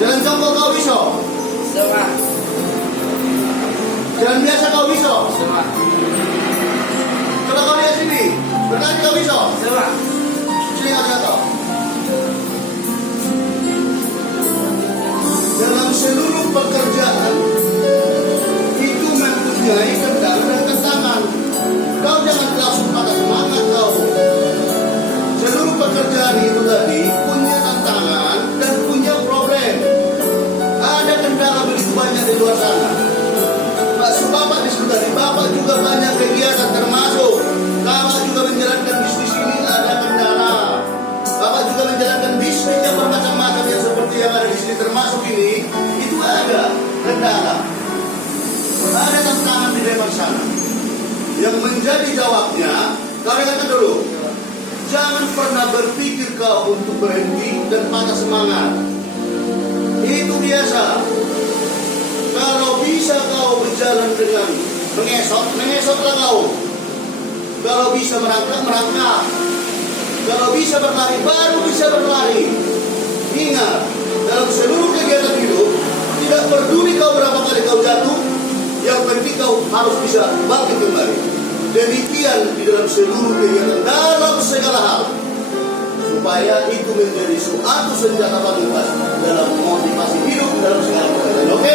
Jalan jongkok kau bisa? Semua. Jalan biasa kau bisa? Semua. Coba kau lihat sini. Berkali kau bisa? Semua. Sini ada kau. Dalam seluruh pekerjaan itu mempunyai kendala dan tantangan. Kau jangan langsung patah semangat kau. Seluruh pekerjaan itu tadi punya tantangan dan punya problem. Ada kendala begitu banyak di luar sana. Bapak di sebelah tadi, Bapak juga banyak kegiatan termasuk Bapak juga menjalankan bisnis ini ada kendala. Bapak juga menjalankan bisnis yang bermacam-macam yang seperti yang ada di sini termasuk ini, itu ada kendala. Ada tantangan di depan sana. Yang menjadi jawabnya, kau katakan dulu, jangan pernah berpikir kau untuk berhenti dan patah semangat. Itu biasa. Kalau bisa kau berjalan dengan mengesotlah kau. Kalau bisa merangkak. Kalau bisa berlari, baru bisa berlari. Ingat, dalam seluruh kegiatan hidup, tidak peduli kau berapa kali kau jatuh, yang penting kau harus bisa bangkit kembali. Demikian di dalam seluruh kegiatan, dalam segala hal. Supaya itu menjadi suatu senjata pamungkas dalam motivasi hidup dalam segala kegiatan. Oke?